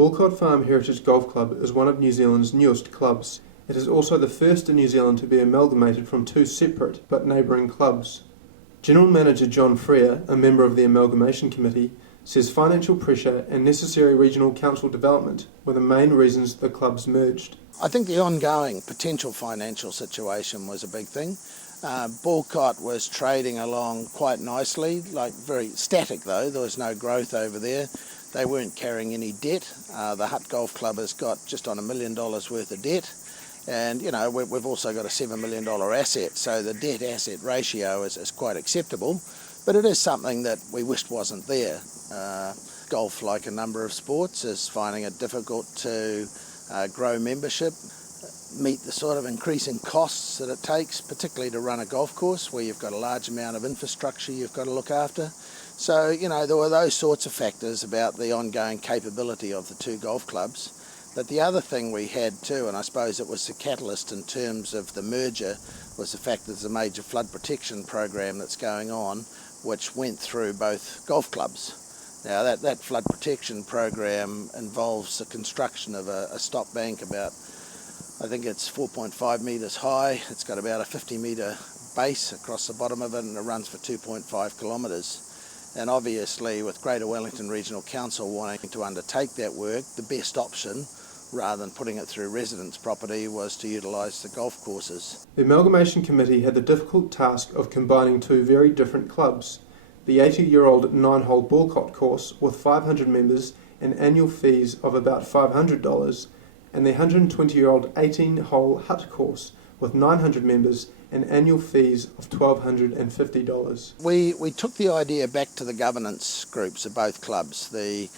Boulcott Farm Heritage Golf Club is one of New Zealand's newest clubs. It is also the first in New Zealand to be amalgamated from two separate but neighbouring clubs. General Manager John Freer, a member of the Amalgamation Committee, says financial pressure and necessary regional council development were the main reasons the clubs merged. I think the ongoing potential financial situation was a big thing. Boulcott was trading along quite nicely, like very static though, there was no growth over there. They weren't carrying any debt. The Hutt Golf Club has got just on $1 million worth of debt. And you know, we've also got a $7 million asset, so the debt-asset ratio is quite acceptable, but it is something that we wished wasn't there. Golf, like a number of sports, is finding it difficult to grow membership, meet the sort of increasing costs that it takes, particularly to run a golf course where you've got a large amount of infrastructure you've got to look after. So, you know, there were those sorts of factors about the ongoing capability of the two golf clubs. But the other thing we had too, and I suppose it was the catalyst in terms of the merger, was the fact that there's a major flood protection program that's going on, which went through both golf clubs. Now that flood protection program involves the construction of a stop bank about, I think it's 4.5 metres high. It's got about a 50 metre base across the bottom of it, and it runs for 2.5 kilometres. And obviously with Greater Wellington Regional Council wanting to undertake that work, the best option, rather than putting it through residents' property, was to utilise the golf courses. The Amalgamation Committee had the difficult task of combining two very different clubs. The 80-year-old 9-hole Boulcott course with 500 members and annual fees of about $500, and the 120-year-old 18-hole Hutt course with 900 members and annual fees of $1,250. We took the idea back to the governance groups of both clubs, the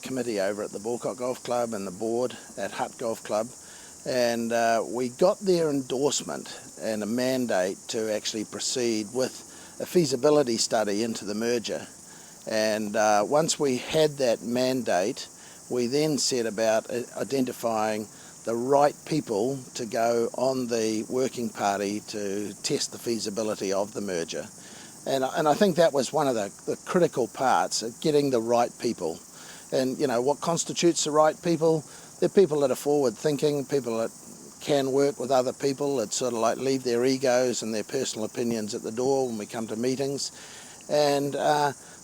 committee over at the Boulcott Golf Club and the board at Hutt Golf Club, and we got their endorsement and a mandate to actually proceed with a feasibility study into the merger. And once we had that mandate, we then set about identifying the right people to go on the working party to test the feasibility of the merger. And I think that was one of the critical parts, of getting the right people. And you know, what constitutes the right people? They're people that are forward thinking, people that can work with other people, that sort of like leave their egos and their personal opinions at the door when we come to meetings. And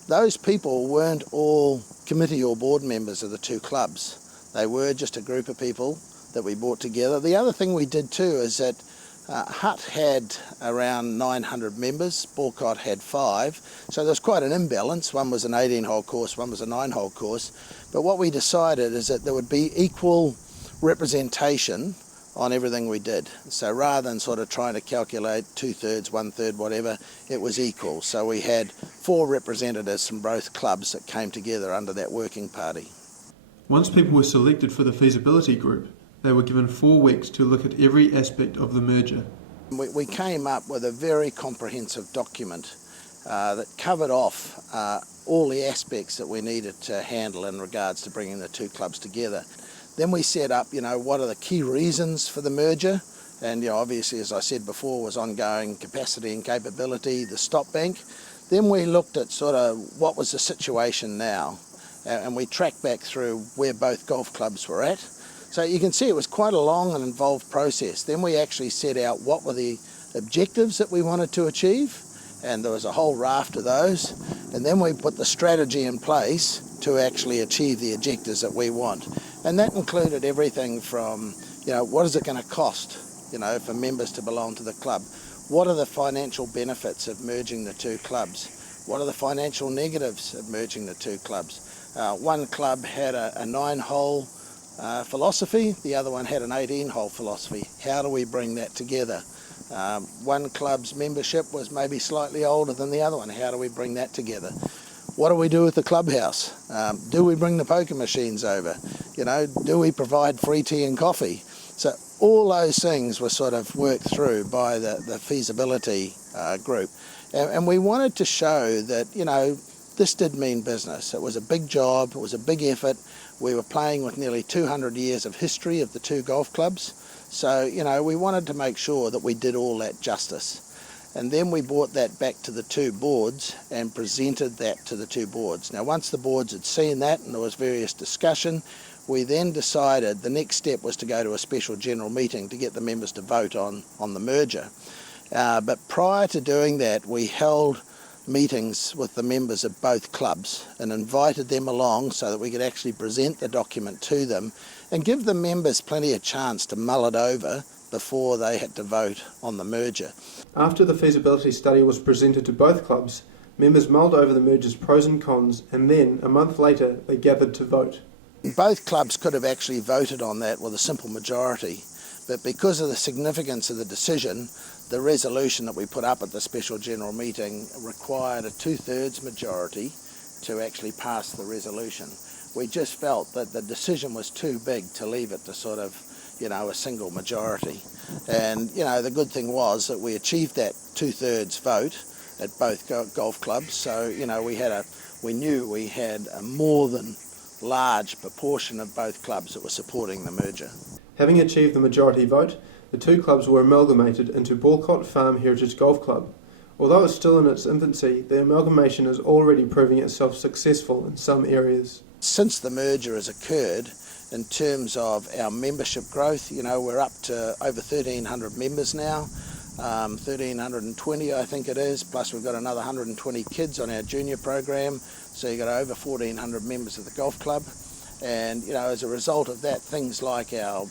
those people weren't all committee or board members of the two clubs. They were just a group of people that we brought together. The other thing we did too is that Hutt had around 900 members, Boulcott had 5, so there was quite an imbalance. One was an 18-hole course, one was a 9-hole course, but what we decided is that there would be equal representation on everything we did. So rather than sort of trying to calculate 2/3, 1/3, whatever, it was equal. So we had 4 representatives from both clubs that came together under that working party. Once people were selected for the feasibility group, they were given 4 weeks to look at every aspect of the merger. We came up with a very comprehensive document that covered off all the aspects that we needed to handle in regards to bringing the two clubs together. Then we set up, you know, what are the key reasons for the merger? And, you know, obviously, as I said before, was ongoing capacity and capability, the stop bank. Then we looked at sort of what was the situation now, and we tracked back through where both golf clubs were at. So you can see it was quite a long and involved process. Then we actually set out what were the objectives that we wanted to achieve, and there was a whole raft of those. And then we put the strategy in place to actually achieve the objectives that we want. And that included everything from, you know, what is it going to cost, you know, for members to belong to the club? What are the financial benefits of merging the two clubs? What are the financial negatives of merging the two clubs? One club had a 9-hole philosophy, the other one had an 18-hole philosophy. How do we bring that together? One club's membership was maybe slightly older than the other one. How do we bring that together? What do we do with the clubhouse? Do we bring the poker machines over? You know, do we provide free tea and coffee? So all those things were sort of worked through by the feasibility group. And we wanted to show that, you know, this did mean business. It was a big job, it was a big effort. We were playing with nearly 200 years of history of the two golf clubs. So, you know, we wanted to make sure that we did all that justice. And then we brought that back to the two boards and presented that to the two boards. Now, once the boards had seen that and there was various discussion, we then decided the next step was to go to a special general meeting to get the members to vote on the merger. But prior to doing that, we held meetings with the members of both clubs and invited them along so that we could actually present the document to them and give the members plenty of chance to mull it over before they had to vote on the merger. After the feasibility study was presented to both clubs, members mulled over the merger's pros and cons, and then, a month later, they gathered to vote. Both clubs could have actually voted on that with a simple majority, but because of the significance of the decision, the resolution that we put up at the special general meeting required a 2/3 majority to actually pass the resolution. We just felt that the decision was too big to leave it to sort of, a single majority. And, the good thing was that we achieved that 2/3 vote at both golf clubs. So, we knew we had a more than large proportion of both clubs that were supporting the merger. Having achieved the majority vote, the two clubs were amalgamated into Boulcott Farm Heritage Golf Club. Although it's still in its infancy, the amalgamation is already proving itself successful in some areas. Since the merger has occurred, in terms of our membership growth, we're up to over 1,300 members now, 1,320 I think it is, plus we've got another 120 kids on our junior program, so you've got over 1,400 members of the golf club. And as a result of that, things like our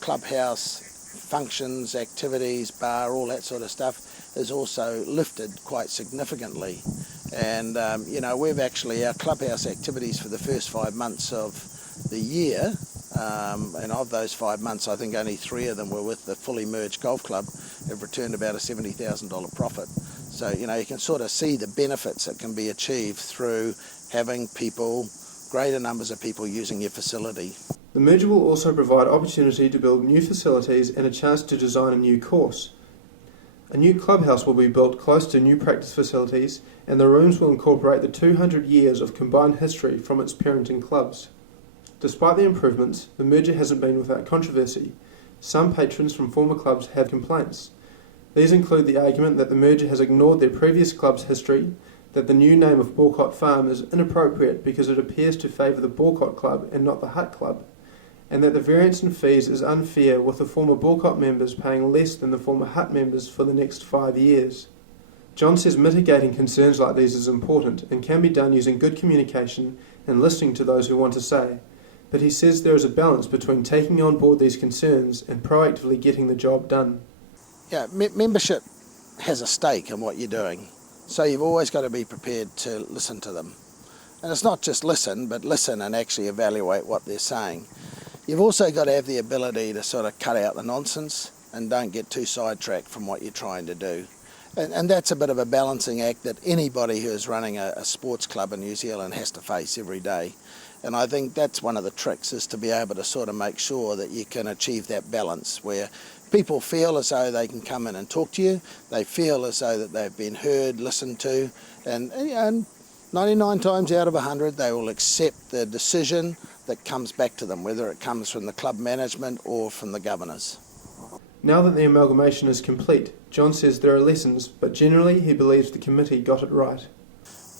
clubhouse functions, activities, bar, all that sort of stuff is also lifted quite significantly. And we've actually, our clubhouse activities for the first 5 months of the year, and of those 5 months I think only 3 of them were with the fully merged golf club, have returned about a $70,000 profit. So you can sort of see the benefits that can be achieved through having greater numbers of people using your facility. The merger will also provide opportunity to build new facilities and a chance to design a new course. A new clubhouse will be built close to new practice facilities, and the rooms will incorporate the 200 years of combined history from its parenting clubs. Despite the improvements, the merger hasn't been without controversy. Some patrons from former clubs have complaints. These include the argument that the merger has ignored their previous club's history, that the new name of Boulcott Farm is inappropriate because it appears to favour the Boulcott Club and not the Hut Club, and that the variance in fees is unfair, with the former Boulcott members paying less than the former Hut members for the next 5 years. John says mitigating concerns like these is important and can be done using good communication and listening to those who want to say, but he says there is a balance between taking on board these concerns and proactively getting the job done. Yeah, membership has a stake in what you're doing, so you've always got to be prepared to listen to them. And it's not just listen, but listen and actually evaluate what they're saying. You've also got to have the ability to sort of cut out the nonsense and don't get too sidetracked from what you're trying to do. And that's a bit of a balancing act that anybody who is running a sports club in New Zealand has to face every day. And I think that's one of the tricks, is to be able to sort of make sure that you can achieve that balance where people feel as though they can come in and talk to you, they feel as though that they've been heard, listened to, and 99 times out of 100 they will accept the decision that comes back to them, whether it comes from the club management or from the governors. Now that the amalgamation is complete, John says there are lessons, but generally he believes the committee got it right.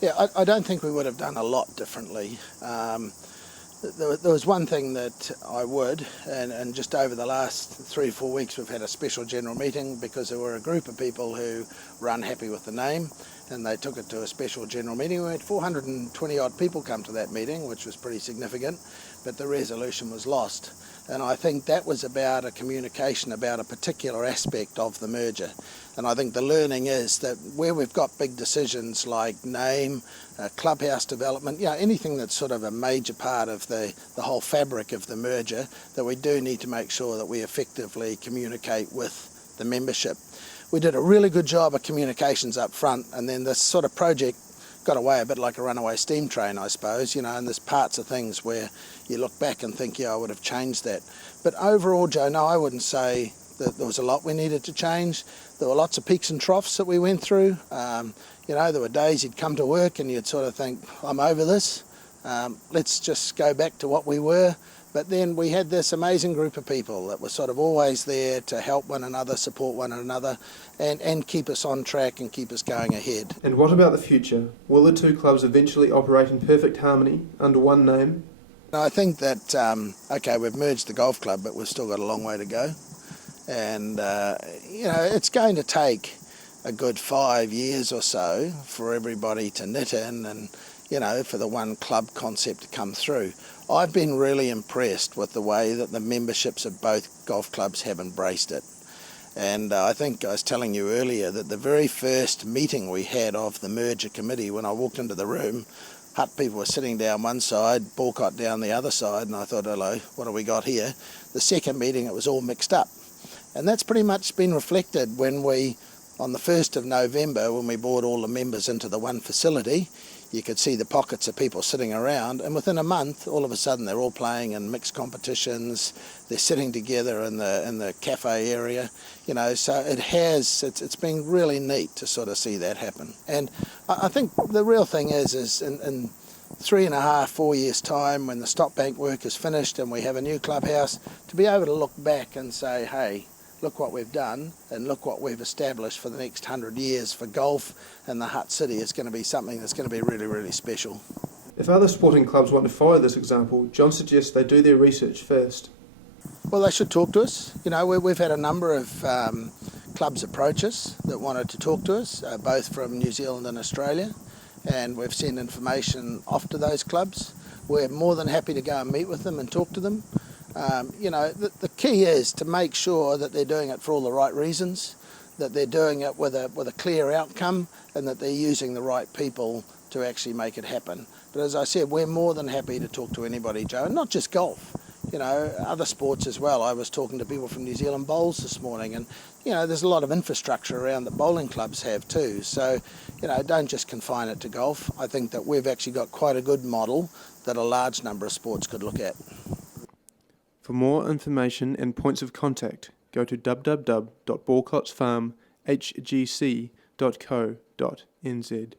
Yeah, I don't think we would have done a lot differently. There was one thing that I would, and just over the last 3 or 4 weeks we've had a special general meeting because there were a group of people who were unhappy with the name, and they took it to a special general meeting. We had 420 odd people come to that meeting, which was pretty significant, but the resolution was lost. And I think that was about a communication about a particular aspect of the merger. And I think the learning is that where we've got big decisions like name, clubhouse development, anything that's sort of a major part of the whole fabric of the merger, that we do need to make sure that we effectively communicate with the membership. We did a really good job of communications up front, and then this sort of project got away a bit like a runaway steam train, I suppose, and there's parts of things where you look back and think, I would have changed that. But overall, Joe, no, I wouldn't say that there was a lot we needed to change. There were lots of peaks and troughs that we went through. There were days you'd come to work and you'd sort of think, I'm over this, let's just go back to what we were. But then we had this amazing group of people that were sort of always there to help one another, support one another, and keep us on track and keep us going ahead. And what about the future? Will the two clubs eventually operate in perfect harmony under one name? I think that, okay, we've merged the golf club, but we've still got a long way to go. And, it's going to take a good 5 years or so for everybody to knit in and, for the one club concept to come through. I've been really impressed with the way that the memberships of both golf clubs have embraced it. And I think I was telling you earlier that the very first meeting we had of the merger committee, when I walked into the room, Hut people were sitting down one side, Boulcott down the other side, and I thought, hello, what have we got here? The second meeting, it was all mixed up. And that's pretty much been reflected when we, on the 1st of November, when we brought all the members into the one facility, you could see the pockets of people sitting around, and within a month, all of a sudden, they're all playing in mixed competitions, they're sitting together in the cafe area, so it's been really neat to sort of see that happen. And I think the real thing is in 3.5, 4 years' time, when the stop bank work is finished and we have a new clubhouse, to be able to look back and say, hey, look what we've done and look what we've established for the next 100 years for golf and the Hut City is going to be something that's going to be really, really special. If other sporting clubs want to follow this example, John suggests they do their research first. Well, they should talk to us. We've had a number of clubs approach us that wanted to talk to us, both from New Zealand and Australia, and we've sent information off to those clubs. We're more than happy to go and meet with them and talk to them. The key is to make sure that they're doing it for all the right reasons, that they're doing it with a clear outcome, and that they're using the right people to actually make it happen. But as I said, we're more than happy to talk to anybody, Joe, and not just golf. Other sports as well. I was talking to people from New Zealand Bowls this morning, and there's a lot of infrastructure around that bowling clubs have too. So, don't just confine it to golf. I think that we've actually got quite a good model that a large number of sports could look at. For more information and points of contact, go to www.boulcottsfarmhgc.co.nz.